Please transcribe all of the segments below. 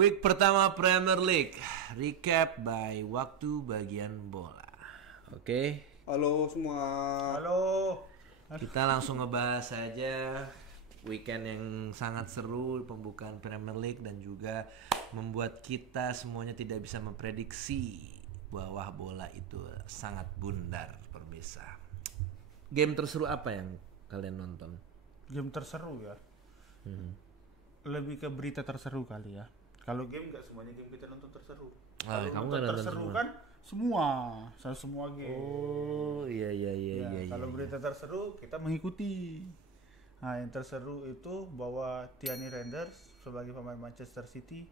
Week pertama Premier League, recap by waktu bagian bola. Oke, Halo semua. Halo. kita langsung ngebahas saja weekend yang sangat seru, pembukaan Premier League dan juga membuat kita semuanya tidak bisa memprediksi bahwa bola itu sangat bundar pemirsa. Game terseru apa yang kalian nonton? Game terseru ya. Lebih ke berita terseru kali ya. Kalau game nggak semuanya game kita nonton terseru. Ah, Kalau kamu nonton nggak nonton terseru semua? kan semua game. Oh iya. Kalau berita terseru kita mengikuti. Nah, yang terseru itu bahwa Tierney Reinders sebagai pemain Manchester City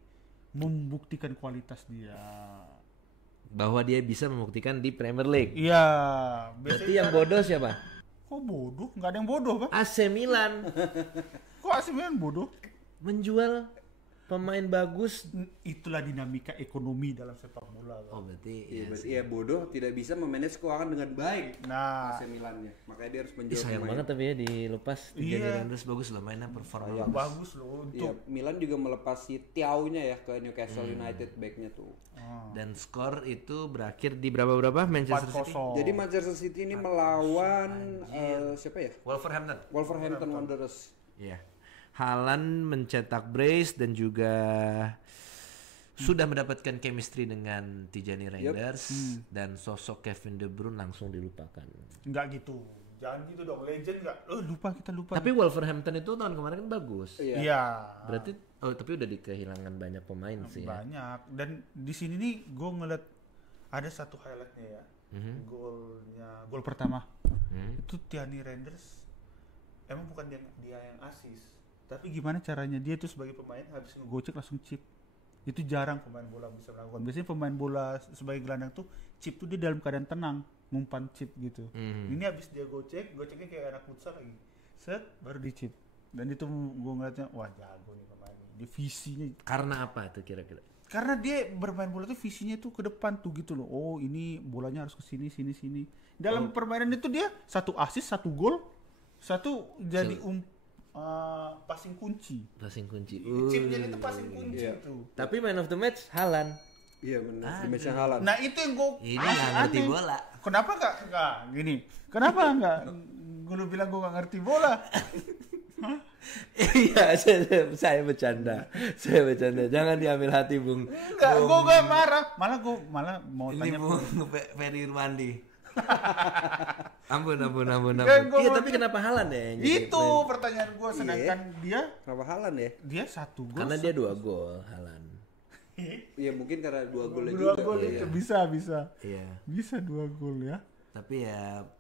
membuktikan kualitas dia. Bahwa dia bisa membuktikan di Premier League. Iya. Berarti yang bodoh siapa? Kok bodoh? Nggak ada yang bodoh, Bang. AC Milan Kok AC Milan bodoh? menjual pemain bagus. Itulah dinamika ekonomi dalam sepak bola, Bang. Oh berarti Iya, ya berarti sih. ya bodoh tidak bisa memanage keuangan dengan baik. Nah, AC Milan-nya. Makanya dia harus Ih, menjual sayang pemain. banget tapi ya dilepas. Iya. Reinders bagus loh mainnya, performa ya bagus. bagus loh Iya, untuk Milan juga melepas si Thiaw-nya ya ke Newcastle United back-nya tuh. Dan skor itu berakhir di berapa Manchester City? 4-0. Jadi Manchester City ini melawan siapa ya? Wolverhampton. Wolverhampton Wanderers. Iya. Haaland mencetak brace dan juga sudah mendapatkan chemistry dengan Tijani Reinders dan sosok Kevin De Bruyne langsung dilupakan. Enggak gitu. Jangan gitu dong, legend enggak. Kita lupa. Tapi Wolverhampton itu tahun kemarin kan bagus. Iya. Iya. Berarti tapi udah kehilangan banyak pemain sih ya. Banyak. Dan di sini nih gue ngeliat ada satu highlightnya ya. Gol pertama. Itu Tierney Reinders. Emang bukan dia yang asis. Tapi gimana caranya dia tuh sebagai pemain habis ngegocek langsung chip. Itu jarang pemain bola bisa melakukan. Biasanya pemain bola sebagai gelandang tuh chip tuh dia dalam keadaan tenang, ngumpan chip gitu. Ini habis dia goceknya kayak anak futsal lagi. Set baru di chip. Dan itu gue ngeliatnya wah jago nih pemain ini. Dia visinya Karena apa tuh kira-kira? karena dia bermain bola tuh visinya tuh ke depan tuh gitu loh. Oh, ini bolanya harus ke sini sini. Dalam permainan itu dia satu assist, satu gol, satu jadi passing kunci. Passing kunci. Chipnya itu passing kunci Iya. tuh. Tapi man of the match Haaland. Iya benar. Di match Haaland. Nah, itu yang gue Ini nggak ngerti bola. Kenapa enggak gini? Kenapa enggak gue lu bilang gue gak ngerti bola? Iya, saya bercanda. Jangan diambil hati, Bung. Enggak, gue gak marah. Malah mau Ini tanya Bung Ferry Irwandi. Ampun. Kan gua Iya, mau tapi kenapa Haaland ya? yang jadi itu main? pertanyaan gue, sedangkan Kenapa Haaland ya? dia satu gol. Karena dia 2 gol Haaland. Iya mungkin karena 2 golnya dua juga. gol Iya. itu bisa Iya. 2 gol ya. Tapi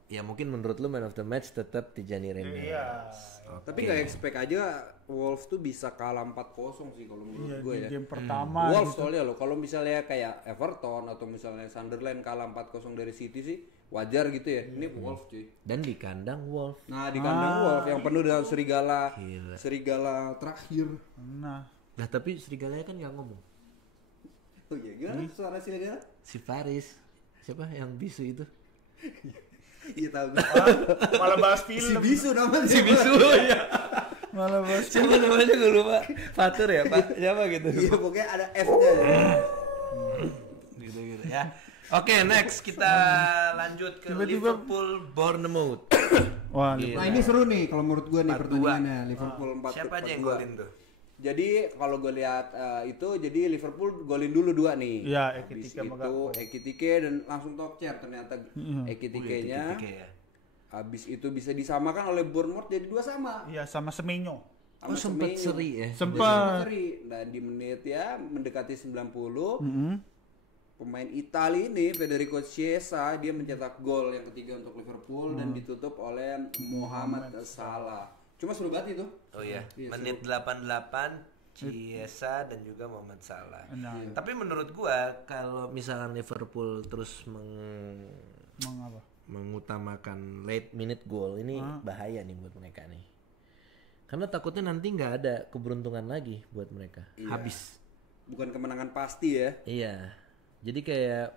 ya mungkin menurut lu man of the match tetap Tijani Reinders. Iya. Tapi nggak expect aja Wolves tuh bisa kalah 4-0 sih kalau menurut Iya, gue di ya. game pertama Wolves gitu. soalnya loh, kalau misalnya kayak Everton atau misalnya Sunderland kalah 4-0 dari City sih wajar gitu ya. Ini Wolves cuy. Dan di kandang Wolf. Nah di kandang Wolves yang penuh dengan Gila. serigala terakhir. Nah, Nah, tapi serigalanya kan nggak ngomong. Oh iya gimana suara serigala? Si Faris. Siapa yang bisu itu? Iya tahu. malah bahas Si film. Bisu namanya. Si bisu ya. Malah bahas Siapa namanya gue lupa. Fatur ya, Pak? Siapa gitu? Iya pokoknya ada F-nya. Gitu ya. Oke, next kita lanjut ke Tiba-tiba- Liverpool Bournemouth. Wah, Gila. Nah ini seru nih kalau menurut gue nih 4-2. pertandingannya Liverpool 4. Siapa aja yang golin tuh? Jadi kalau gue lihat itu jadi Liverpool golin dulu 2 nih. Iya, Habis Ekitike sama itu Gakpo. Ekitike dan langsung top chair ternyata Ekitikenya. ya. Habis itu bisa disamakan oleh Bournemouth jadi 2 sama. iya sama Semenyo. Oh, sempat Semenyo. seri ya. Sempat. Seri. Dan di menit ya mendekati 90 pemain Italia ini Federico Chiesa dia mencetak gol yang ketiga untuk Liverpool dan ditutup oleh Mohamed Salah. Cuma seru banget itu. Oh iya, Iya, menit 88 Chiesa dan juga Mohamed Salah. Nah, Tapi menurut gua kalau misalnya Liverpool terus mengapa? mengutamakan late minute goal ini bahaya nih buat mereka nih. Karena takutnya nanti nggak ada keberuntungan lagi buat mereka. Iya. Habis. Bukan kemenangan pasti ya. Iya. Jadi kayak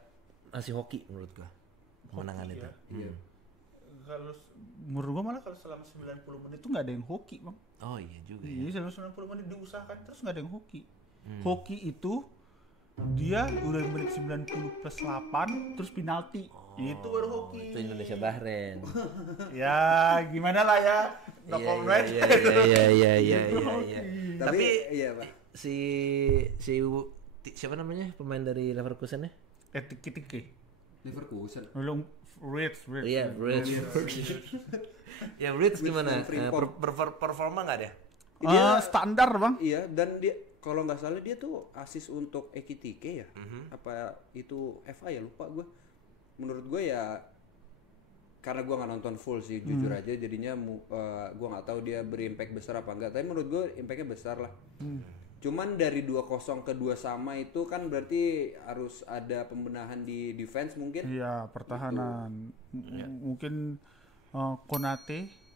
masih hoki menurut gua kemenangan itu. Iya. Kalau menurut gua malah kalau selama 90 menit tuh nggak ada yang hoki, Bang. Oh iya juga ya. Iya, selama 90 menit diusahakan terus nggak ada yang hoki. Hoki itu dia udah menit 90 plus 8 terus penalti. Itu baru hoki. Itu Indonesia Bahrain. Ya gimana lah ya. No comment. Iya. Tapi iya, Pak. si siapa namanya pemain dari Leverkusen ya? Tiki. Leverkusen. Belum Ritz. Iya, Ritz. Ya Ritz gimana? Frimpong. Performa nggak dia? Standar bang. Iya, dan dia kalau nggak salah dia tuh asis untuk Ekitike ya. Apa itu FA ya, lupa gue. Menurut gue ya, karena gue nggak nonton full sih jujur aja, jadinya gue nggak tahu dia berimpact besar apa enggak. Tapi menurut gue impactnya besar lah. Cuman dari 2-0 ke 2 sama itu kan berarti harus ada pembenahan di defense mungkin. Iya, pertahanan. Mungkin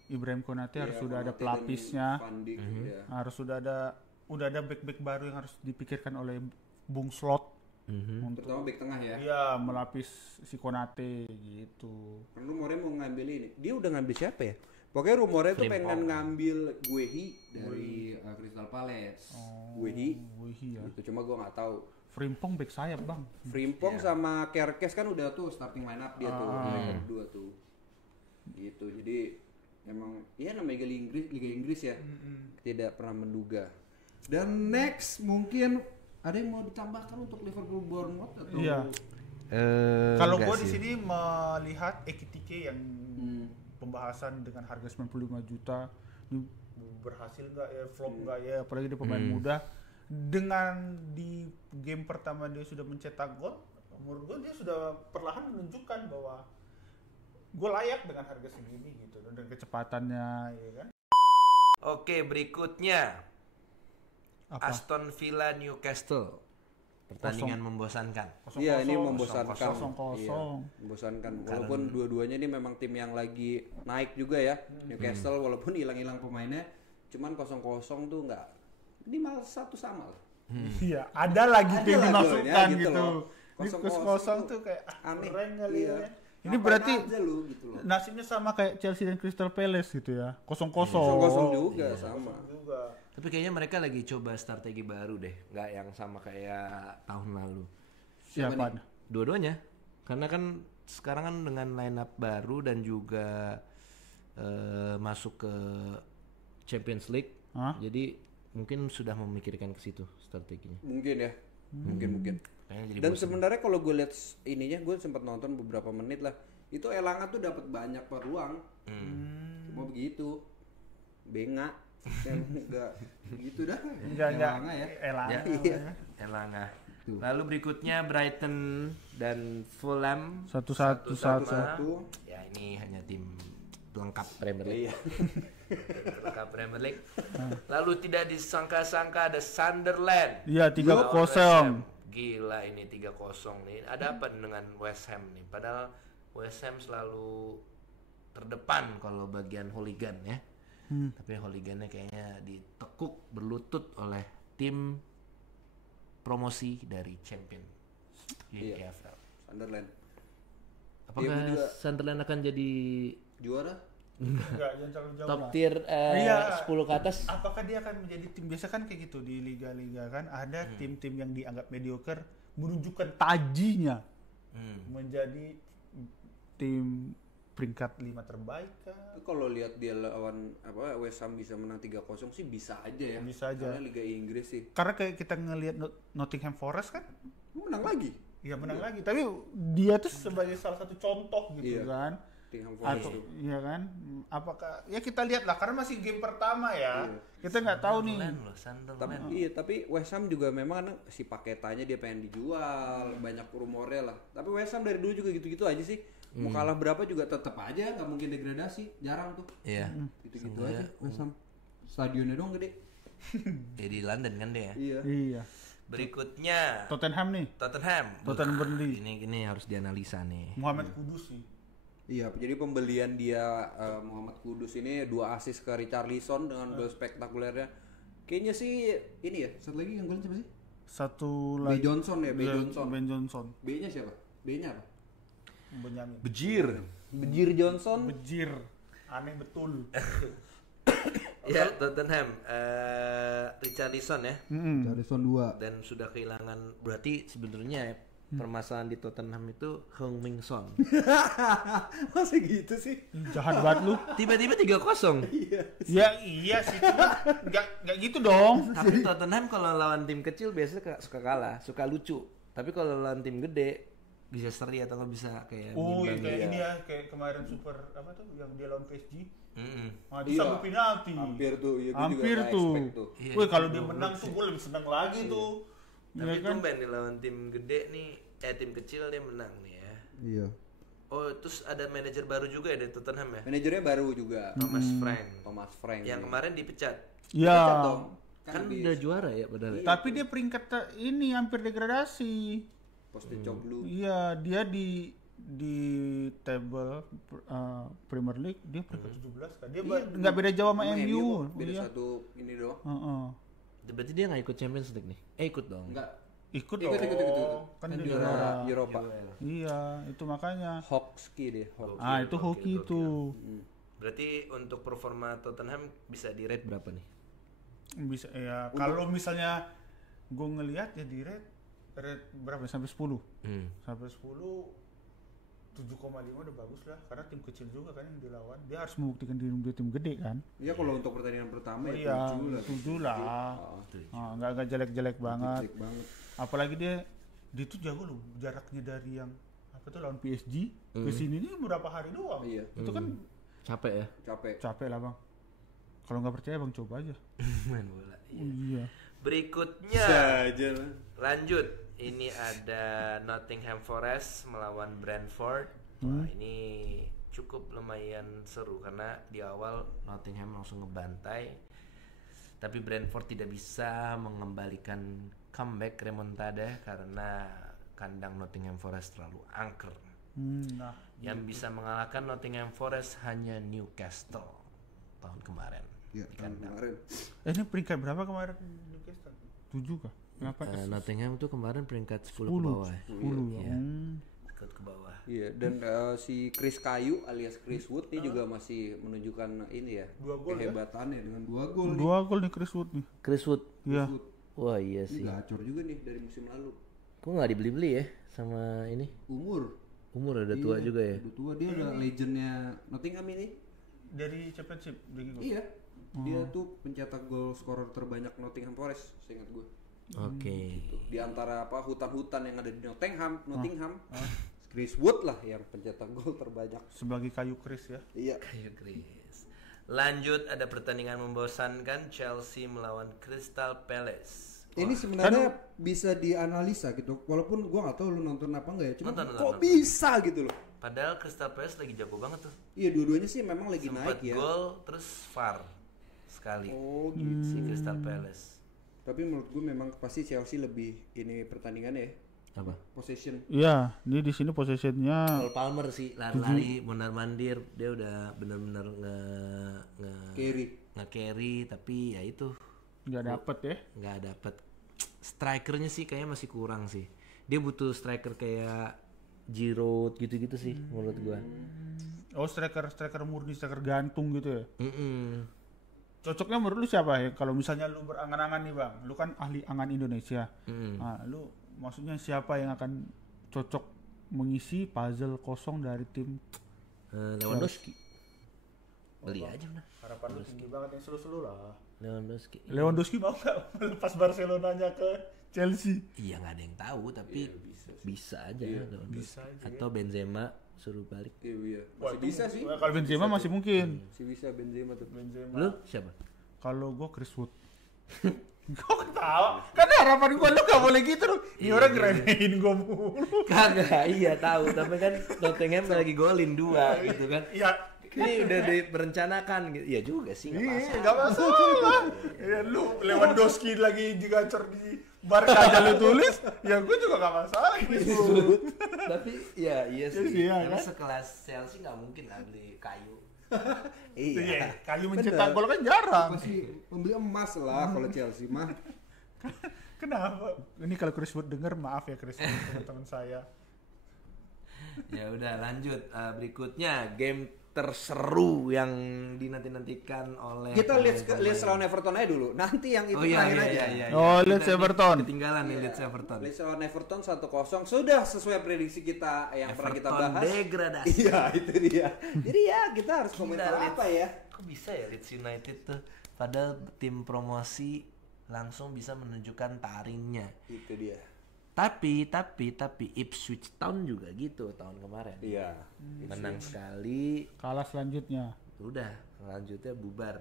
Ibrahim Konate harus sudah ada Konate dan pelapisnya. Van Dijk, ya. Harus sudah ada back baru yang harus dipikirkan oleh Bung Slot. Terutama back tengah ya. Iya, melapis si Konate gitu. Kan rumornya mau ngambil ini. Dia udah ngambil siapa ya? Pokoknya rumornya tuh pengen ngambil Guehi dari Crystal Palace. Guehi Wih, ya. itu cuma gue nggak tahu. Frimpong back sayap bang. Frimpong sama Kerkes kan udah tuh starting line up dia tuh mereka berdua tuh. Gitu. Jadi emang ya namanya Liga Inggris ya. Tidak pernah menduga. Dan next mungkin ada yang mau ditambahkan untuk Liverpool Bournemouth atau Iya. Kalau gue di sini melihat Ekitike yang pembahasan dengan harga 95 juta ini berhasil nggak ya, flop nggak ya, apalagi dia pemain muda. Dengan di game pertama dia sudah mencetak gol, menurut gue dia sudah perlahan menunjukkan bahwa gue layak dengan harga segini gitu dan kecepatannya, ya kan. Oke, berikutnya Apa? Aston Villa Newcastle. Pertandingan membosankan. Iya, ini membosankan. 0-0. Iya, membosankan. Walaupun dua-duanya ini memang tim yang lagi naik juga ya. Newcastle walaupun hilang-hilang pemainnya, cuman 0-0 tuh nggak minimal 1 sama lah. Iya, ada lagi tim Ada lah dimasukkan golnya, gitu. gitu loh. Ini 0-0 kosong tuh kayak aneh. keren kali Iya. ya. Ini Ngapain berarti aja lu gitu loh. nasibnya sama kayak Chelsea dan Crystal Palace gitu ya. 0-0. 0-0 juga sama. Juga. Tapi kayaknya mereka lagi coba strategi baru deh, nggak yang sama kayak tahun lalu. Siapa? Dua-duanya, karena kan sekarang kan dengan line up baru dan juga masuk ke Champions League, jadi mungkin sudah memikirkan ke situ strateginya. Mungkin ya. Mungkin. Kayaknya jadi Dan bosan. sebenarnya kalau gue lihat ininya, gue sempat nonton beberapa menit lah. Itu Elanga tuh dapat banyak peluang. Cuma begitu. Bengak. Enggak gitu dah. Elanga ya. Elanga. Iya. Elanga. Lalu berikutnya Brighton dan Fulham 1-1. Satu. Ya ini hanya tim pelengkap Premier League. Pelengkap Premier League. Lalu tidak disangka-sangka ada Sunderland. Iya, 3-0. Gila ini 3-0 nih. Ada apa dengan West Ham nih? Padahal West Ham selalu terdepan kalau bagian hooligan ya. Tapi hooligannya kayaknya ditekuk berlutut oleh tim promosi dari champion di Iya. EFL. Sunderland. Apakah Dia juga Sunderland akan jadi juara? Enggak, jangan terlalu jauh top lah. tier Iya. 10 ke atas? Apakah dia akan menjadi tim, biasa kan kayak gitu di liga-liga kan ada tim-tim yang dianggap mediocre menunjukkan tajinya menjadi tim peringkat 5 terbaik kan. Tapi kalau lihat dia lawan West Ham bisa menang 3-0 sih bisa aja ya. Bisa aja. Karena Liga Inggris sih. Karena kayak kita ngelihat Nottingham Forest kan, Menang lagi. ya menang lagi. Tapi dia tuh sebagai salah satu contoh gitu Iya. kan. Nottingham Forest Atau tuh. iya kan? Apakah ya kita lihat lah karena masih game pertama ya. Kita nggak tahu nih. Sunderland. Tapi West Ham juga memang kan si paketannya dia pengen dijual, banyak rumornya lah. Tapi West Ham dari dulu juga gitu-gitu aja sih. Mau kalah berapa juga tetap aja nggak mungkin degradasi, jarang tuh. Iya. Gitu-gitu aja West Ham. Stadionnya dong gede. Ya, di London kan dia. Iya. Iya. Berikutnya Tottenham nih. Tottenham. Burnley. Ini harus dianalisa nih. Muhammad Kudus sih. Iya, jadi pembelian dia Muhammad Kudus ini 2 assist ke Richarlison dengan gol spektakulernya. Kayaknya sih ini ya. Satu lagi yang golin siapa sih? Satu B lagi. Johnson ya, B Johnson. Ben Johnson. B-nya siapa? B-nya apa? Benyamin. Bejir. Bejir Johnson. Bejir. Aneh betul. Ya, Tottenham Richarlison ya. Richarlison 2. Dan sudah kehilangan, berarti sebenarnya permasalahan di Tottenham itu Heung-min Son. Masa gitu sih? Jahat banget lu. Tiba-tiba 3-0. Ya iya sih, cuma nggak gitu dong. Tapi Tottenham kalau lawan tim kecil biasanya suka kalah, suka lucu. Tapi kalau lawan tim gede bisa seri atau nggak bisa kayak Oh iya, imbang kayak gitu. ini ya, kayak kemarin super apa tuh yang dia lawan PSG. Itu Iya. sampai penalti. Hampir tuh, ya gue Hampir juga nggak tuh. expect tuh. Iya, Wih kalau dia menang tuh gue lebih senang lagi tuh. Tapi Iya kan? tumben nih lawan tim gede nih, tim kecil dia menang nih ya. Iya. Oh, terus ada manajer baru juga ya dari Tottenham ya? Manajernya baru juga, Thomas Frank. Thomas Frank. Yang kemarin dipecat. Iya. Pecat dong. Kan habis udah juara ya padahal. Tapi dia peringkat ini hampir degradasi. Postecoglou. Iya, dia di table Premier League dia peringkat 17 kan. Dia nggak beda jauh sama MU. Beda Iya. satu ini doang. Heeh. Berarti dia nggak ikut Champions League nih? Ikut dong. Enggak. Ikut Ikut. dong. Kan dia juara. Eropa. Iya, itu makanya. Hawkski deh. Hawks. Ah, itu hoki itu. Berarti untuk performa Tottenham bisa di rate berapa nih? Bisa ya. Kalau misalnya gue ngelihat ya di rate berapa sampai 10. Sampai 10 7,5 udah bagus lah karena tim kecil juga kan yang dilawan. Dia harus membuktikan diri dia tim gede kan. Iya kalau untuk pertandingan pertama Iya, ya 7 lah. 7 lah. Nggak jelek-jelek banget. Jelek banget. Apalagi dia tuh jago loh jaraknya dari yang apa tuh lawan PSG ke sini ini berapa hari doang. Iya. Itu kan Capek ya? Capek. lah bang. Kalau nggak percaya bang coba aja. Main bola. Oh, iya. Berikutnya Saja lah. lanjut. Ini ada Nottingham Forest melawan Brentford. Wah, ini cukup lumayan seru karena di awal Nottingham langsung ngebantai. Tapi Brentford tidak bisa mengembalikan comeback remontada karena kandang Nottingham Forest terlalu angker. Nah, Yang bisa mengalahkan Nottingham Forest hanya Newcastle tahun kemarin. Iya, Di kandang. Kemarin. ini peringkat berapa kemarin Newcastle? 7 kah? 8? Nottingham tuh kemarin peringkat 10 ke 10. bawah. Ya. 10. Iya. Ikut ke bawah. Iya, dan si Chris Kayu alias Chris Wood ini juga masih menunjukkan ini ya, 2 gol ya? kehebatannya dengan 2 gol. 2 gol nih Chris Wood nih. Chris Wood. Iya. Wah iya Ini sih. gacor juga nih dari musim lalu. Kok nggak dibeli-beli ya sama ini? Umur udah tua juga ya. Udah tua, dia udah legendnya Nottingham ini. Dari championship dari gol. Iya. Dia tuh pencetak gol scorer terbanyak Nottingham Forest, seingat gue. Oke. Di antara apa hutan-hutan yang ada di Nottingham, Chris Wood lah yang pencetak gol terbanyak. Sebagai kayu Chris ya. Iya. Ayo Chris. Lanjut ada pertandingan membosankan Chelsea melawan Crystal Palace. Ini sebenarnya bisa dianalisa gitu. Walaupun gua nggak tahu lu nonton apa enggak ya. Cuma Nonton. Bisa gitu loh. Padahal Crystal Palace lagi jago banget tuh. Iya, dua-duanya sih memang lagi Sempat naik ya. gol terus VAR sekali. Oh gitu. Si Crystal Palace. Tapi menurut gue memang pasti Chelsea lebih ini pertandingannya ya. Apa? Possession. Iya, ini di sini possessionnya Cole Palmer sih lari-lari mondar-mandir, dia udah benar-benar Carry. tapi ya itu nggak dapet ya. nggak dapet strikernya sih kayaknya masih kurang sih. Dia butuh striker kayak Giroud gitu-gitu sih menurut gua. Oh striker murni, striker gantung gitu ya. Mm-mm. Cocoknya menurut lu siapa ya? Kalau misalnya lu berangan-angan nih bang, lu kan ahli angan Indonesia. Nah, lu maksudnya siapa yang akan cocok mengisi puzzle kosong dari tim Lewandowski. Beli aja udah. harapan lu tinggi banget yang selu-selu lah. Lewandowski. Lewandowski mau nggak melepas Barcelonanya ke Chelsea? Iya nggak ada yang tahu tapi bisa aja Lewandowski. bisa aja, Atau Benzema suruh balik. Iya. Masih bisa sih. Kalau Benzema masih mungkin. Masih bisa Benzema tuh. Lu siapa? Kalau gua Chris Wood. Gua ketawa. Kan harapan gua lu gak boleh gitu loh. Ini orang ngeremehin gua mulu. Kagak, iya tahu. Tapi kan Nottingham lagi golin 2 gitu kan. Iya. Ini udah direncanakan gitu. Iya juga sih nggak Iya, masalah. gak masalah. Ya, lu Lewandowski lagi digacor di Barca aja lu tulis, ya gue juga gak masalah gitu. Tapi ya iya sih. Iya, Karena kan? sekelas Chelsea nggak mungkin lah beli kayu. Iya, kayu mencetak gol kan jarang. Pasti membeli emas lah kalau Chelsea mah. Kenapa? Ini kalau Chris Wood denger maaf ya Chris Wood, teman-teman saya. Ya udah lanjut. Berikutnya game terseru yang dinanti-nantikan oleh Kita lihat lawan Everton aja dulu. Nanti yang itu terakhir aja. Leeds Everton. Ketinggalan nih Leeds Everton. Leeds lawan Everton 1-0 sudah sesuai prediksi kita yang pernah kita Everton bahas. degradasi. Iya, itu dia. Jadi ya kita harus komentar Gila, apa ya? Kok bisa ya Leeds United tuh padahal tim promosi langsung bisa menunjukkan taringnya. Itu dia. Tapi Ipswich Town juga gitu tahun kemarin. Iya. Menang sekali, Kalah selanjutnya. udah lanjutnya bubar.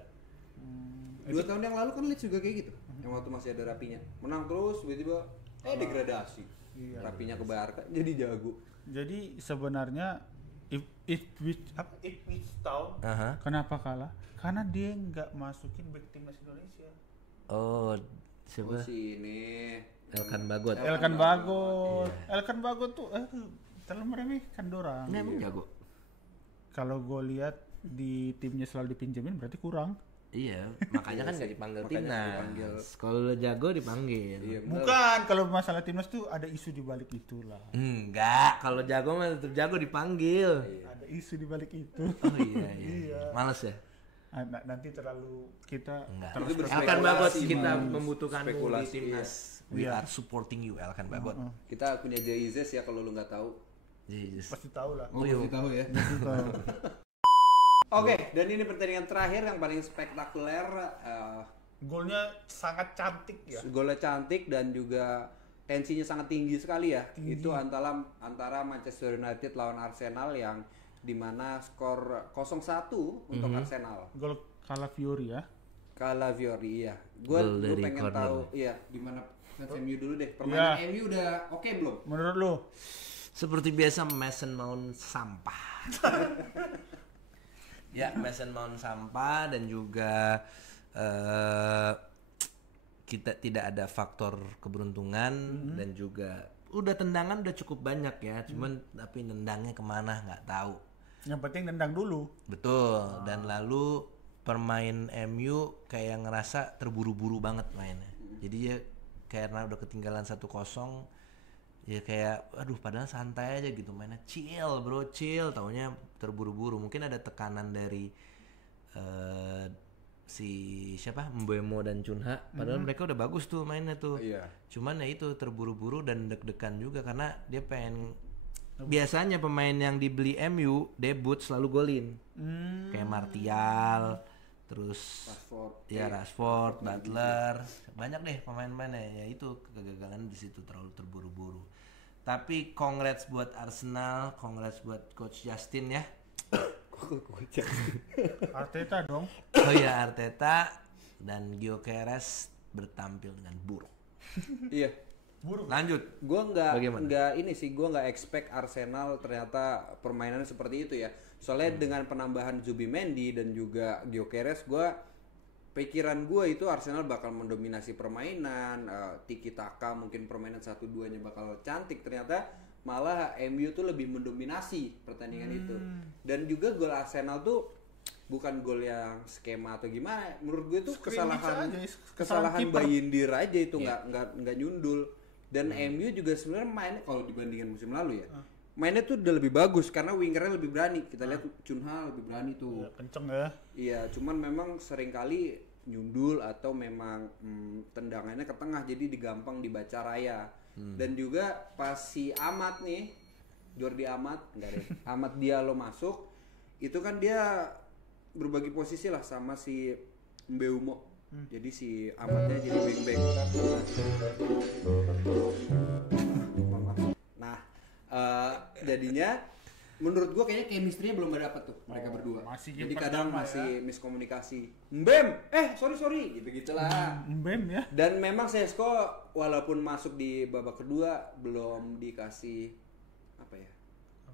2 tahun yang lalu kan Leeds juga kayak gitu. Yang waktu masih ada Rapinya. Menang terus tiba-tiba degradasi. Rapinya ke Barca jadi jago. Jadi sebenarnya Ipswich Town Aha. kenapa kalah? Karena dia nggak masukin back timnas Indonesia. Oh, siapa? Sini. Elkan Bagot. Elkan Bagot. Elkan Bagot tuh terlalu meremehkan dorang. Ini emang jago. Kalau gue lihat di timnya selalu dipinjemin berarti kurang. Iya, makanya kan nggak dipanggil Makanya timnas. dipanggil. Kalau lo jago dipanggil. Iya, bener. Bukan, kalau masalah timnas tuh ada isu di balik itulah. Enggak, kalau jago mah tetap jago dipanggil. Ada isu di balik itu. Oh iya. Males ya? Nanti terlalu kita Enggak. Itu berspekulasi, Elkan Bagot kita Mas. membutuhkan di Spekulasi, timnas. We are supporting you Elkan Bagot. Kita punya Jaizes ya kalau lu nggak tahu. Yes. pasti tahu lah. Oh, pasti tahu ya. Oke, dan ini pertandingan terakhir yang paling spektakuler. Golnya sangat cantik ya. Golnya cantik dan juga tensinya sangat tinggi sekali ya. Itu antara Manchester United lawan Arsenal yang dimana skor 0-1 untuk Arsenal. Gol Calafiori ya. Calafiori ya. Gue Gol dari pengen corner. tahu iya di mana fans MU dulu deh. Permainan MU udah oke belum? Menurut lu? Seperti biasa Mason Mount sampah. Ya, Mason Mount sampah dan juga kita tidak ada faktor keberuntungan dan juga udah tendangan udah cukup banyak ya, cuman tapi nendangnya kemana nggak tahu. Yang penting nendang dulu. Betul. Dan lalu pemain MU kayak ngerasa terburu-buru banget mainnya. Jadi ya karena udah ketinggalan 1-0 ya kayak aduh padahal santai aja gitu mainnya, chill bro, chill, taunya terburu-buru. Mungkin ada tekanan dari si siapa Mbeumo dan Cunha, padahal mereka udah bagus tuh mainnya tuh. Iya. Cuman ya itu terburu-buru dan deg-degan juga karena dia pengen, biasanya pemain yang dibeli MU debut selalu golin. Kayak Martial, terus Rashford, Butler, banyak deh pemain-pemainnya. Ya itu kegagalan di situ, terlalu terburu-buru. Tapi congrats buat Arsenal, congrats buat Coach Justin ya. Arteta dong. Oh iya, Arteta dan Gyökeres bertampil dengan buruk. Iya. Buruk. Lanjut. Gue Bagaimana? nggak expect Arsenal ternyata permainannya seperti itu ya. Soalnya dengan penambahan Zubimendi dan juga Gyökeres, pikiran gue itu Arsenal bakal mendominasi permainan, tiki taka, mungkin permainan 1-2-nya bakal cantik. Ternyata malah MU tuh lebih mendominasi pertandingan itu. Dan juga gol Arsenal tuh bukan gol yang skema atau gimana. Menurut gue itu kesalahan kiper. Bayindir aja itu, nggak nyundul. Dan MU juga sebenarnya mainnya kalau dibandingkan musim lalu ya, mainnya tuh udah lebih bagus karena wingernya lebih berani. Kita lihat Cunha lebih berani tuh. Ya, kenceng ya. Iya, cuman memang seringkali nyundul atau memang tendangannya ke tengah jadi digampang dibaca raya. Dan juga pas si Amat nih, Jordi Amat, enggak deh, Amat Diallo masuk, itu kan dia berbagi posisi lah sama si Mbeumo. Jadi si Amatnya jadi wingback. Nah, jadinya menurut gua kayaknya chemistry-nya belum dapet tuh mereka berdua. Jadi kadang masih miskomunikasi. Mbem, sorry gitu-gitulah. Mbem ya. Dan memang Sesko walaupun masuk di babak kedua belum dikasih apa ya,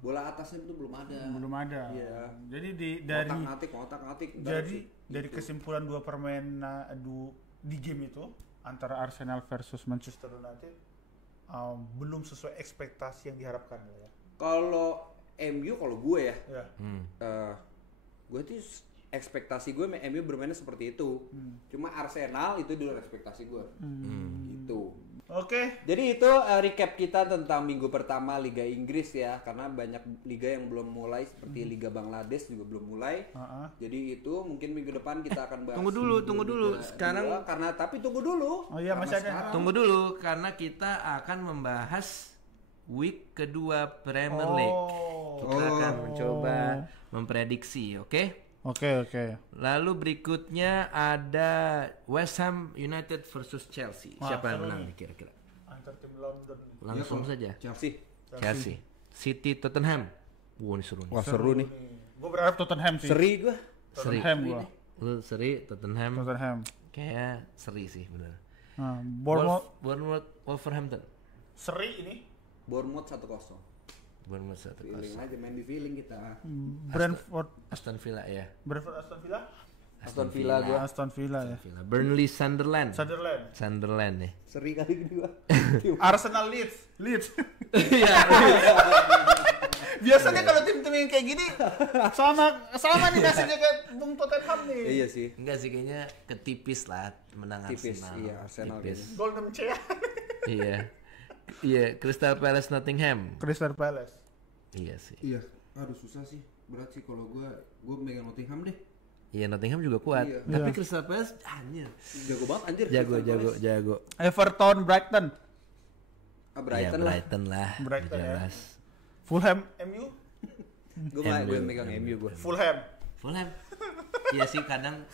bola atasnya itu belum ada. Belum ada. Iya. Jadi dari ngotak-ngatik. jadi dari kesimpulan dua permainan di game itu antara Arsenal versus Manchester United belum sesuai ekspektasi yang diharapkan ya. Kalau MU, kalau gue ya, gue tuh ekspektasi gue MU bermainnya seperti itu. Cuma Arsenal itu di luar ekspektasi gue. Gitu. Oke. Jadi itu recap kita tentang minggu pertama Liga Inggris ya, karena banyak liga yang belum mulai seperti Liga Bangladesh juga belum mulai. Jadi itu mungkin minggu depan kita akan bahas. Tunggu dulu. Sekarang karena tapi tunggu dulu. Oh iya, masih ada. tunggu dulu karena kita akan membahas week kedua Premier League. Kita akan mencoba memprediksi, oke? Oke. Lalu berikutnya ada West Ham United versus Chelsea. Wah, Siapa yang seru menang nih. nih kira-kira? Antar tim London. Langsung saja. Chelsea. City Tottenham. Wah, ini seru nih. Wah, seru nih. Gue berharap Tottenham sih. Seri gua. Tottenham gua. Lu seri Tottenham. Kayak seri sih benar. Nah, Bournemouth Wolverhampton. seri ini. Bournemouth 1-0. Bournemouth 1-0. Feeling aja, main di feeling kita. Brentford Aston Villa ya. Aston Villa. Aston Villa gua. Aston Villa ya. Villa. Burnley Sunderland. Sunderland. nih. Seri kali ini gua. Arsenal Leeds. Iya. Biasanya kalau tim-tim yang kayak gini sama nih nasibnya kayak Bung Tottenham nih. Iya sih. Enggak sih, kayaknya ketipis lah menang Tipis, Arsenal. iya, Arsenal Tipis. Gol 6 C. Iya, Crystal Palace Nottingham. Crystal Palace. Iya sih. Iya, aduh susah sih. Berat sih kalau gue megang Nottingham deh. Iya, Nottingham juga kuat. Iya. Tapi Iya. Crystal Palace anjir. Jago banget anjir. Jago. Everton Brighton. Brighton Ya, lah. Brighton lah. Brighton ya. jelas. Fulham MU. Gue megang MU gue. Fulham. Iya sih, kadang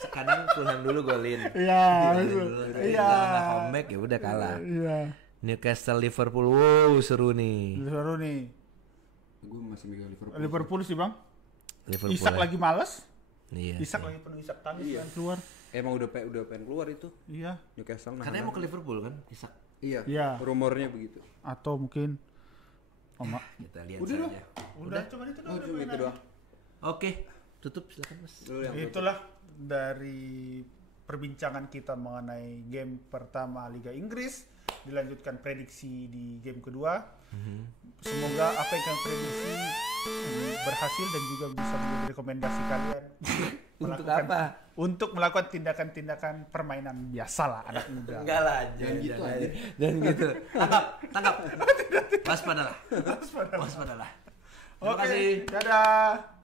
Fulham dulu golin. Iya. Karena comeback ya udah kalah. Iya. Newcastle Liverpool. Wow, seru nih. Seru nih. Gue masih megang Liverpool. Liverpool sih, Bang. Liverpool. Isak ya. lagi males. Iya. Isak lagi penuh Isak tangis kan keluar. Emang udah pengen keluar itu Iya. Newcastle. Karena mau ke Liverpool kan, Isak. Iya. Iya. Rumornya begitu. Atau mungkin Kita lihat Udah saja. udah cuma itu Oh, cuma itu doang. Oke, tutup silakan Mas. Lu yang Itulah dari perbincangan kita mengenai game pertama Liga Inggris, dilanjutkan prediksi di game kedua. Semoga apa yang kalian prediksi berhasil dan juga bisa menjadi rekomendasi kalian Untuk apa? Untuk melakukan tindakan-tindakan permainan biasa lah anak muda. Enggak lah, jangan gitu. Tangkap. Waspadalah. Terima kasih. Dadah.